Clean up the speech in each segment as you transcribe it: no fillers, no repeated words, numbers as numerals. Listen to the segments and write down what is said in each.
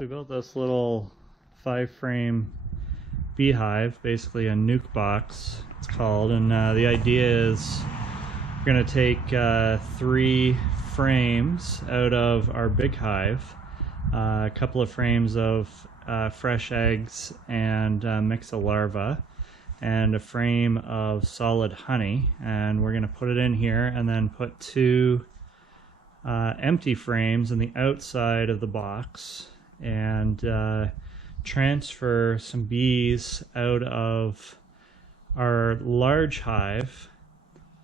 We built this little 5-frame beehive, basically a nuke box it's called, and the idea is we're going to take 3 frames out of our big hive, a couple of frames of fresh eggs and a mix of larvae, and a frame of solid honey, and we're going to put it in here and then put 2 empty frames on the outside of the box and transfer some bees out of our large hive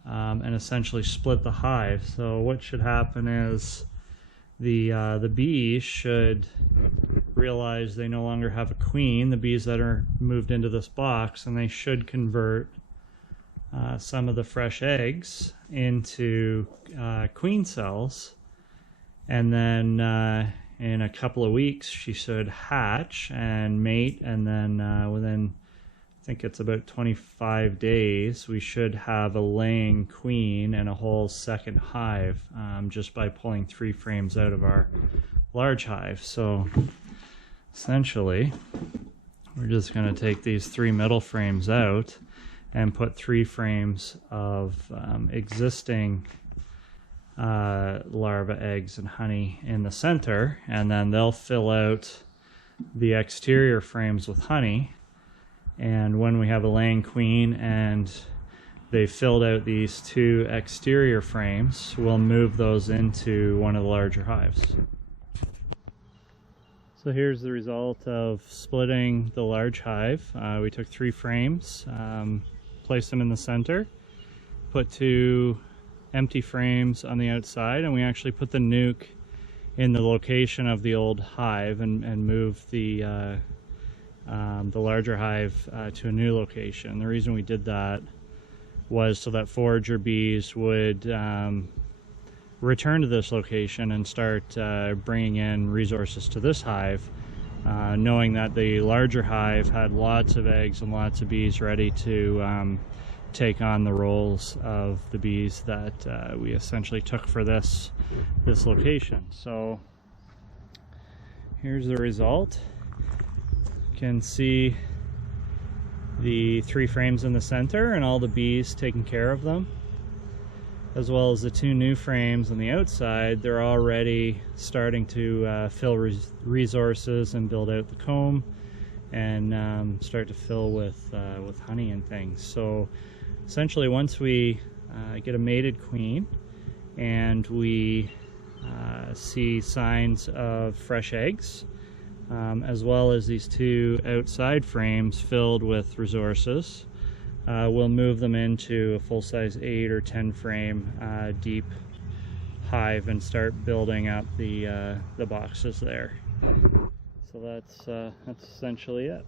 and essentially split the hive. So what should happen is the bees should realize they no longer have a queen, the bees that are moved into this box, and they should convert some of the fresh eggs into queen cells, and then in a couple of weeks she should hatch and mate, and then within, I think it's about 25 days, we should have a laying queen and a whole second hive just by pulling 3 frames out of our large hive. So essentially we're just going to take these 3 middle frames out and put 3 frames of existing larva, eggs, and honey in the center, and then they'll fill out the exterior frames with honey. And when we have a laying queen and they filled out these 2 exterior frames, we'll move those into one of the larger hives. So here's the result of splitting the large hive. We took 3 frames, placed them in the center, put 2 empty frames on the outside, and we actually put the nuke in the location of the old hive and moved the larger hive to a new location. The reason we did that was so that forager bees would return to this location and start bringing in resources to this hive, knowing that the larger hive had lots of eggs and lots of bees ready to take on the roles of the bees that we essentially took for this location. So here's the result. You can see the 3 frames in the center and all the bees taking care of them, as well as the 2 new frames on the outside. They're already starting to fill resources and build out the comb and start to fill with honey and things. So essentially, once we get a mated queen and we see signs of fresh eggs, as well as these 2 outside frames filled with resources, we'll move them into a full-size 8 or 10 frame deep hive and start building up the boxes there. So that's essentially it.